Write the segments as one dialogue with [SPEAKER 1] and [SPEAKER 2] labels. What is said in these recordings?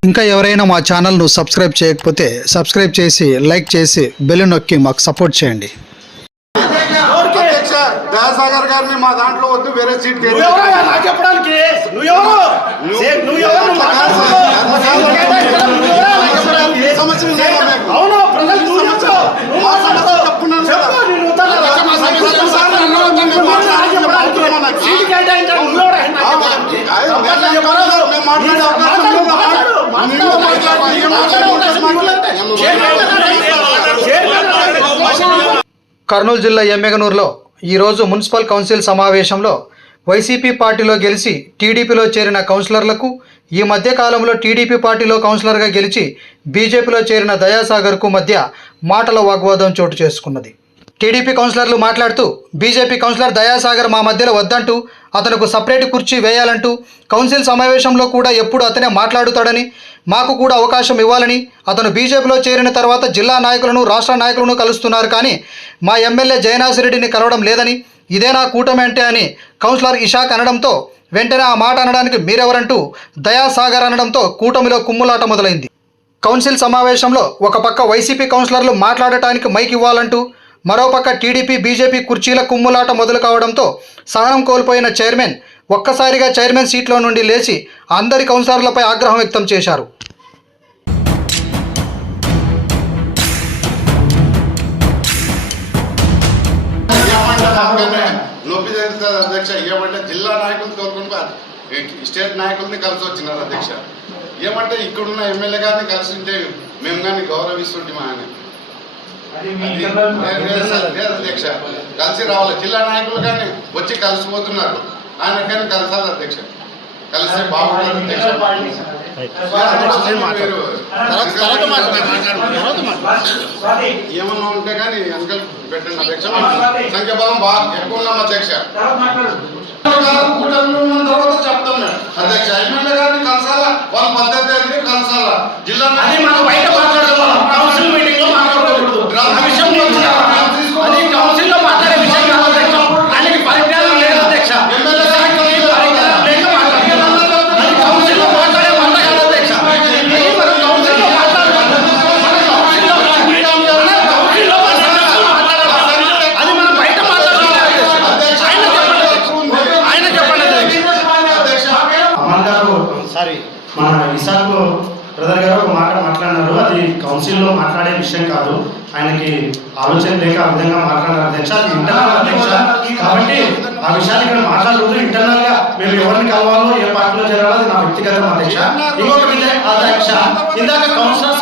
[SPEAKER 1] ఇంకా ఎవరైనా మా ఛానల్ను సబ్స్క్రైబ్ చేయకపోతే సబ్స్క్రైబ్ చేసి లైక్ చేసి బెల్ నొక్కి మాకు సపోర్ట్ చేయండి
[SPEAKER 2] అధ్యక్ష దయాసాగర్ గారిని మా దాంట్లో వద్దు వేరే సీట్
[SPEAKER 3] చెప్పడానికి
[SPEAKER 1] కర్నూలు జిల్లా ఎమ్మెగనూరులో ఈరోజు మున్సిపల్ కౌన్సిల్ సమావేశంలో వైసీపీ పార్టీలో గెలిచి టీడీపీలో చేరిన కౌన్సిలర్లకు ఈ మధ్య కాలంలో టీడీపీ పార్టీలో కౌన్సిలర్గా గెలిచి బీజేపీలో చేరిన దయాసాగర్కు మధ్య మాటల వాగ్వాదం చోటు చేసుకున్నది. టీడీపీ కౌన్సిలర్లు మాట్లాడుతూ బీజేపీ కౌన్సిలర్ దయాసాగర్ మా మధ్యలో వద్దంటూ అతనుకు సపరేట్ కుర్చీ వేయాలంటూ కౌన్సిల్ సమావేశంలో కూడా ఎప్పుడు అతనే మాట్లాడుతాడని మాకు కూడా అవకాశం ఇవ్వాలని అతను బీజేపీలో చేరిన తర్వాత జిల్లా నాయకులను రాష్ట్ర నాయకులను కలుస్తున్నారు కానీ మా ఎమ్మెల్యే జయనాథరెడ్డిని కలవడం లేదని ఇదేనా కూటమి అంటే అని కౌన్సిలర్ ఇషాక్ అనడంతో వెంటనే ఆ మాట అనడానికి మీరెవరంటూ దయాసాగర్ అనడంతో కూటమిలో కుమ్ములాట మొదలైంది. కౌన్సిల్ సమావేశంలో ఒక పక్క వైసీపీ కౌన్సిలర్లు మాట్లాడటానికి మైక్ ఇవ్వాలంటూ మరోపక్క టీడీపీ బీజేపీ కుర్చీల కుమ్ములాట మొదలు కావడంతో సహనం కోల్పోయిన చైర్మన్ ఒక్కసారిగా చైర్మన్ సీట్లో నుండి లేచి అందరి కౌన్సిలర్లపై ఆగ్రహం వ్యక్తం చేశారు.
[SPEAKER 2] అధ్యక్ష ఏమంటే జిల్లా నాయకులు స్టేట్ నాయకుల్ని కలిసి వచ్చినారు అధ్యక్ష ఏమంటే ఇక్కడున్న ఎమ్మెల్యే గారిని కలిసి ఉంటే మేము కానీ గౌరవిస్తుంటే మా ఆయన అధ్యక్ష. కలిసి రావాలి జిల్లా నాయకులు కానీ వచ్చి కలిసిపోతున్నారు. ఆయన కానీ కలిసాలి అధ్యక్ష. కలిసి బాగుంటుంది ఏమన్నా ఉంటే కానీ వెనకాల పెట్టండి అధ్యక్ష. సంఖ్యాబలం బాగా ఎక్కువ ఉన్నాం అధ్యక్ష.
[SPEAKER 4] ఇసాక్ బ్రదర్ గారు ఒక మాట మాట్లాడినారు. అది కౌన్సిల్లో మాట్లాడే విషయం కాదు. ఆయనకి ఆలోచన లేక ఆ విధంగా మాట్లాడారు. అధ్యక్ష అది ఇంటర్నల్ అధ్యక్ష కాబట్టి ఆ విషయాన్ని ఇక్కడ మాట్లాడకూడదు. ఇంటర్నల్గా మేము ఎవరిని కలవాలో ఏ పార్టీలో చేరాలో అది నా వ్యక్తిగతం అధ్యక్ష ఇంకొక విషయం అధ్యక్ష ఇందాక కౌన్సిలర్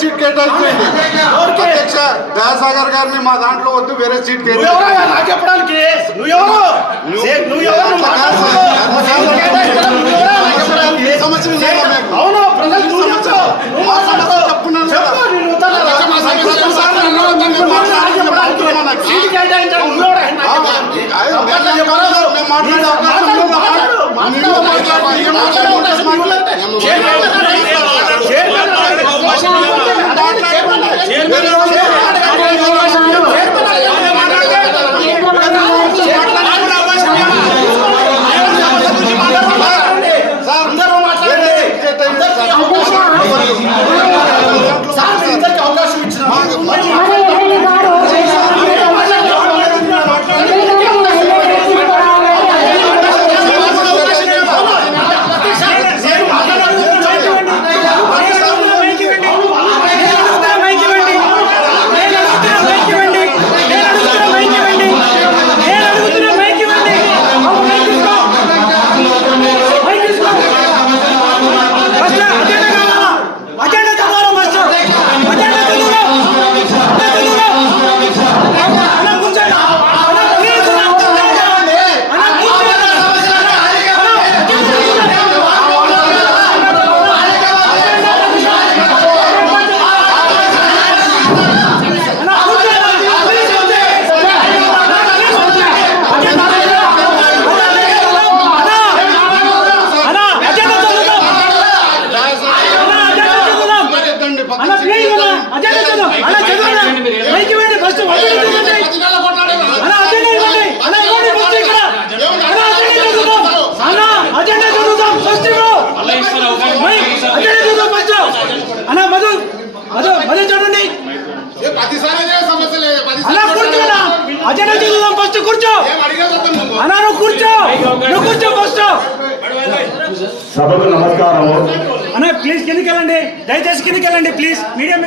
[SPEAKER 2] సీట్ కేటాయించండి. అధ్యక్ష దయాసాగర్ గారిని మా దాంట్లో వద్దు. వేరే సీట్
[SPEAKER 3] నువ్వెవరో నాకు చెప్పడానికి నువ్వెవరు సే- నువ్వెవరు నువ్వు మాట్లాడుతున్నావు? సీటు కేటాయించడం నువ్వెవరో నాకు చెప్పడానికి?
[SPEAKER 2] సమస్య ఉందా మీకు?
[SPEAKER 3] అవును ప్రజలు నువ్వు చెప్పు. నువ్వు
[SPEAKER 2] మా సమస్య
[SPEAKER 3] మాట్లాడు.
[SPEAKER 2] చెప్పున్నాను
[SPEAKER 3] చెప్పు,
[SPEAKER 2] కదా.
[SPEAKER 3] నేను ఉత్తరాలు
[SPEAKER 2] అధ్యక్ష, మా సమస్య
[SPEAKER 3] రాస్తాను.
[SPEAKER 2] చెప్తాను.
[SPEAKER 3] నువ్వు నాకు చెప్పడానికి. సీటు కేటాయించడం నువ్వెవరో నాకు చెప్పడానికి.
[SPEAKER 2] అయ్యో,
[SPEAKER 3] అట్లా చెప్పరాదు.
[SPEAKER 2] మేము మాట్లాడే
[SPEAKER 3] నీకు
[SPEAKER 2] అవకాశం
[SPEAKER 3] మాట్లాడు,
[SPEAKER 2] ఉందా?
[SPEAKER 3] మాట్లాడు, మాట్లాడు,
[SPEAKER 2] నీవు
[SPEAKER 3] మాట్లాడు.
[SPEAKER 2] మాట్లాడు,
[SPEAKER 3] నీకు
[SPEAKER 2] నీవు
[SPEAKER 3] మాట్లాడే అవకాశం నీకు లేదు.
[SPEAKER 2] మాట్లాడు.
[SPEAKER 3] చైర్మన్ గారు, చైర్మన్ గారు, అవకాశం ఇవ్వండి. అదే చైర్మన్ గారు. చైర్మన్ చైర్మన్ చూడండి. కూర్చోనా అజెండా చూద్దాం ఫస్ట్ కూర్చో. నువ్వు. కూర్చో. నువ్వు కూర్చో ఫస్ట్.
[SPEAKER 5] సభకు నమస్కారము.
[SPEAKER 3] అన్న ప్లీజ్ కిందకి వెళ్ళండి. దయచేసి కిందకి వెళ్ళండి ప్లీజ్ మీడియం